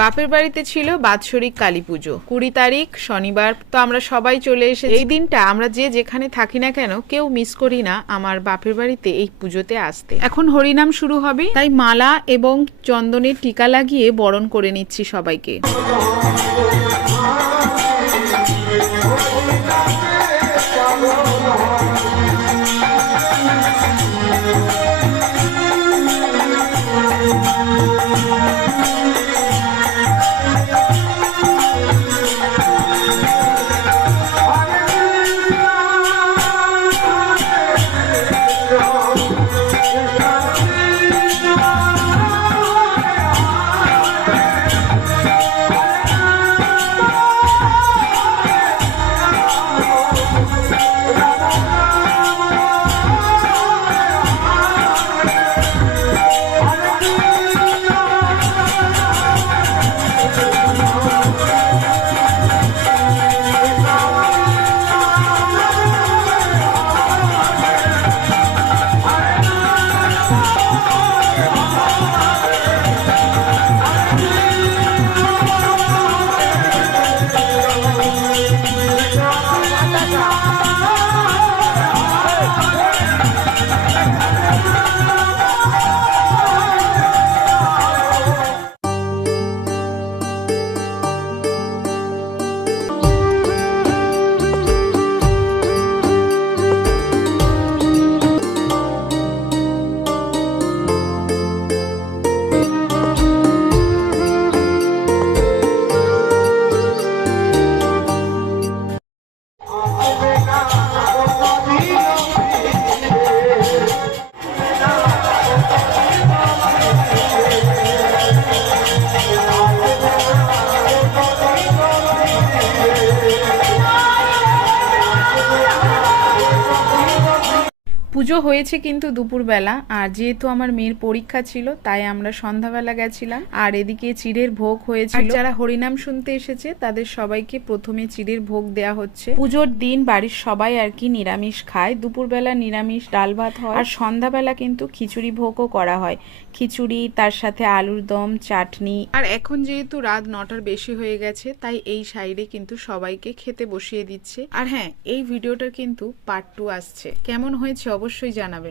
বাপের বাড়িতে ছিল বাৎসরিক কালী পুজো, 20 তারিখ শনিবার। তো আমরা সবাই চলে এসেছি। এই দিনটা আমরা যে যেখানে থাকি না কেন কেউ মিস করি না আমার বাপের বাড়িতে এই পুজোতে আসতে। এখন হরিনাম শুরু হবে, তাই মালা এবং চন্দনের টিকা লাগিয়ে বরণ করে নিচ্ছি সবাইকে। পুজো হয়েছে কিন্তু দুপুরবেলা, আর যেহেতু আমার মেয়ের পরীক্ষা ছিল তাই আমরা সন্ধ্যাবেলা গেছিলাম। আর এদিকে চিড়ের ভোগ হয়েছিল। যারা হরিনাম শুনতে এসেছে তাদের সবাইকে প্রথমে চিড়ের ভোগ দেয়া হচ্ছে। পুজোর দিন বাড়ির সবাই আর কি নিরামিষ খায়। দুপুরবেলা নিরামিষ ডাল ভাত হয়, আর সন্ধ্যাবেলা কিন্তু খিচুড়ি ভোগও করা হয়। খিচুড়ি, তার সাথে আলুর দম, চাটনি। আর এখন যেহেতু রাত 9টার বেশি হয়ে গেছে, তাই এই সাইডে কিন্তু সবাইকে খেতে বসিয়ে দিচ্ছে। আর হ্যাঁ, এই ভিডিওটার কিন্তু পার্ট 2 আসছে। কেমন হয়েছে অবশ্যই জানাবে।